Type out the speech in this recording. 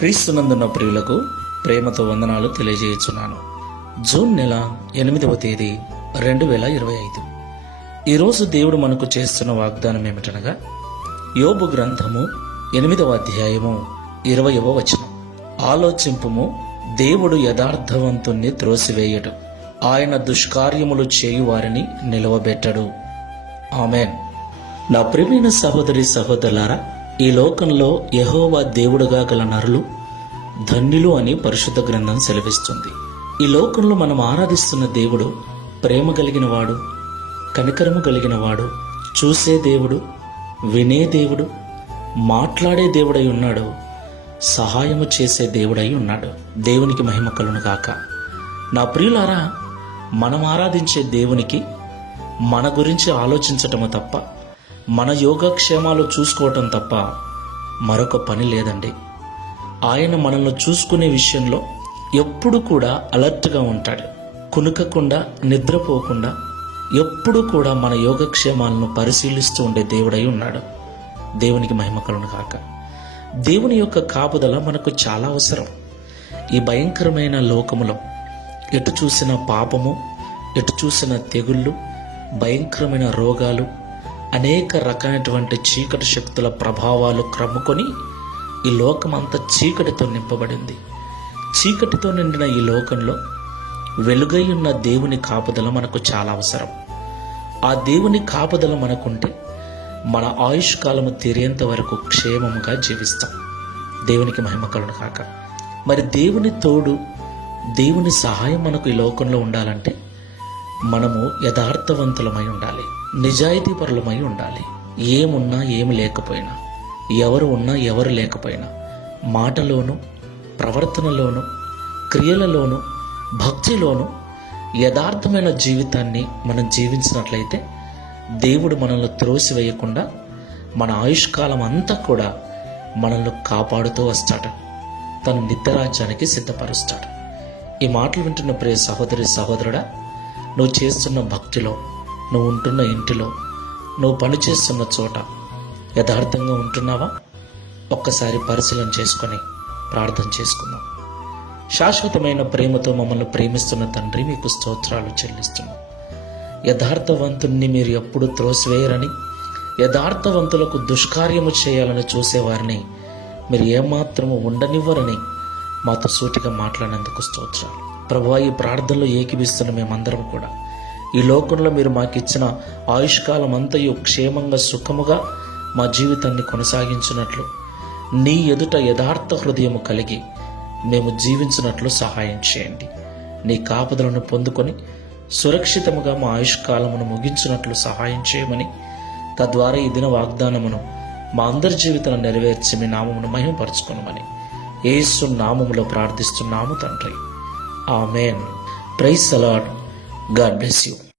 క్రీస్తునందున్న ప్రియులకు ప్రేమతో వందనాలు తెలియజేయుచున్నాను. జూన్ నెల 8వ తేదీ 2025. ఈరోజు దేవుడు మనకు చేస్తున్న వాగ్దానం ఏమిటనగా, యోబు గ్రంథము 8వ అధ్యాయము 20వ వచనం. ఆలోచింపుము, దేవుడు యథార్థవంతుణ్ణి త్రోసివేయడు, ఆయన దుష్కార్యములు చేయు వారిని నిలవబెట్టడు. ఆమెన్. నా ప్రియమైన సహోదరి సహోదరులారా, ఈ లోకంలో యెహోవా దేవుడుగా గల నరులు ధన్యులు అని పరిశుద్ధ గ్రంథం సెలవిస్తుంది. ఈ లోకంలో మనం ఆరాధిస్తున్న దేవుడు ప్రేమ కలిగిన వాడు, కనికరము కలిగిన వాడు, చూసే దేవుడు, వినే దేవుడు, మాట్లాడే దేవుడై ఉన్నాడు, సహాయము చేసే దేవుడై ఉన్నాడు. దేవునికి మహిమ కలుగును గాక. నా ప్రియులారా, మనం ఆరాధించే దేవునికి మన గురించి ఆలోచించటము తప్ప, మన యోగక్షేమాలు చూసుకోవటం తప్ప మరొక పని లేదండి. ఆయన మనల్ని చూసుకునే విషయంలో ఎప్పుడు కూడా అలర్ట్గా ఉంటాడు. కునుకకుండా, నిద్రపోకుండా ఎప్పుడు కూడా మన యోగక్షేమాలను పరిశీలిస్తూ ఉండే దేవుడై ఉన్నాడు. దేవునికి మహిమ కలుగును గాక. దేవుని యొక్క కాపుదల మనకు చాలా అవసరం. ఈ భయంకరమైన లోకములో ఎటు చూసిన పాపము, ఎటు చూసిన తెగుళ్ళు, భయంకరమైన రోగాలు, అనేక రకమైనటువంటి చీకటి శక్తుల ప్రభావాలు క్రమ్ముకొని ఈ లోకమంతా చీకటితో నింపబడింది. చీకటితో నిండిన ఈ లోకంలో వెలుగై ఉన్న దేవుని కాపుదల మనకు చాలా అవసరం. ఆ దేవుని కాపుదల మనకుంటే మన ఆయుష్ కాలము తీరేంత వరకు క్షేమముగా జీవిస్తాం. దేవునికి మహిమ కలుగును గాక. మరి దేవుని తోడు, దేవుని సహాయం మనకు ఈ లోకంలో ఉండాలంటే మనము యథార్థవంతులమై ఉండాలి, నిజాయితీపరులమై ఉండాలి. ఏమున్నా ఏమి లేకపోయినా, ఎవరు ఉన్నా ఎవరు లేకపోయినా, మాటలోను, ప్రవర్తనలోను, క్రియలలోను, భక్తిలోను యథార్థమైన జీవితాన్ని మనం జీవించినట్లయితే దేవుడు మనల్ని త్రోసివేయకుండా మన ఆయుష్కాలం అంతా కూడా మనల్ని కాపాడుతూ వస్తాడు, తన నిత్యరాజ్యానికి సిద్ధపరుస్తాడు. ఈ మాటలు వింటున్న ప్రియ సహోదరి సహోదరుడా, నువ్వు చేస్తున్న భక్తిలో, నువ్వు ఉంటున్న ఇంటిలో, నువ్వు పనిచేస్తున్న చోట యథార్థంగా ఉంటున్నావా? ఒక్కసారి పరిశీలన చేసుకొని ప్రార్థన చేసుకుందాం. శాశ్వతమైన ప్రేమతో మమ్మల్ని ప్రేమిస్తున్న తండ్రి, మీకు స్తోత్రాలు చెల్లిస్తున్నాం. యథార్థవంతుణ్ణి మీరు ఎప్పుడు త్రోసివేయరని, యథార్థవంతులకు దుష్కార్యము చేయాలని చూసేవారిని మీరు ఏమాత్రము ఉండనివ్వరని మాతో సూటిగా మాట్లాడినందుకు స్తోత్రాలు. ప్రభువా, ఈ ప్రార్థనలో ఏకీభిస్తున్న మేమందరం కూడా ఈ లోకంలో మీరు మాకు ఇచ్చిన ఆయుష్కాలం అంతయు క్షేమంగా, సుఖముగా మా జీవితాన్ని కొనసాగించినట్లు, నీ ఎదుట యథార్థ హృదయము కలిగి మేము జీవించినట్లు సహాయం చేయండి. నీ కాపుదలను పొందుకొని సురక్షితముగా మా ఆయుష్కాలమును ముగించినట్లు సహాయం చేయమని, తద్వారా ఈ దిన వాగ్దానమును మా అందరి జీవితాలను నెరవేర్చి మీ నామమును మహిమపరచుకొనమని యేసు నామములో ప్రార్థిస్తున్నాము తండ్రి. Amen. Praise the Lord. God bless you.